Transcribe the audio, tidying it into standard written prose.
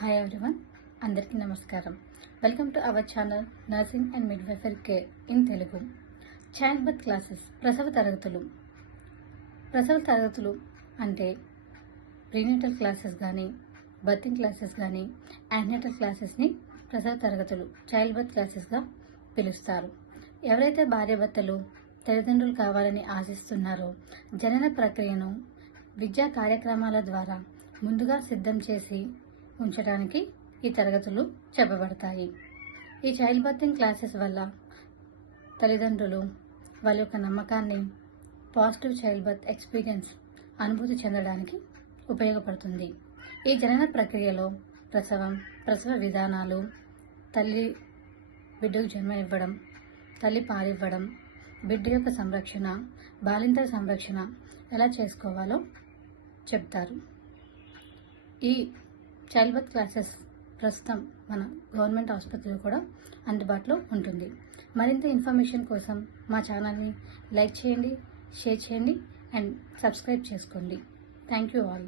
Hi everyone, అందరికీ నమస్కారం. Welcome to our channel nursing and midwifery care in Telugu. Child birth classes, ప్రసవ తరగతులు అంటే ప్రీనేటల్ క్లాసెస్ కానీ, బర్తింగ్ క్లాసెస్ కానీ, యాంటీనేటల్ క్లాసెస్ని ప్రసవ తరగతులు, చైల్డ్ బర్త్ క్లాసెస్గా పిలుస్తారు. ఎవరైతే భార్యాభర్తలు తల్లిదండ్రులు కావాలని ఆశిస్తున్నారో జనన ప్రక్రియను విద్యా కార్యక్రమాల ద్వారా ముందుగా సిద్ధం చేసి ఉంచడానికి ఈ తరగతులు చెప్పబడతాయి. ఈ చైల్డ్ బర్తింగ్ క్లాసెస్ వల్ల తల్లిదండ్రులు వాళ్ళ యొక్క నమ్మకాన్ని, పాజిటివ్ చైల్డ్ బర్త్ ఎక్స్పీరియన్స్ అనుభూతి చెందడానికి ఉపయోగపడుతుంది. ఈ జనన ప్రక్రియలో ప్రసవ విధానాలు, తల్లి బిడ్డకు జన్మ ఇవ్వడం, తల్లి పాలివ్వడం, బిడ్డ యొక్క సంరక్షణ, బాలింతల సంరక్షణ ఎలా చేసుకోవాలో చెప్తారు. ఈ చైల్డ్ బర్త్ క్లాసెస్ ప్రస్తుతం మన గవర్నమెంట్ ఆసుపత్రిలో కూడా అందుబాటులో ఉంటుంది. మరింత ఇన్ఫర్మేషన్ కోసం మా ఛానల్ని లైక్ చేయండి, షేర్ చేయండి అండ్ సబ్స్క్రైబ్ చేసుకోండి. Thank you all.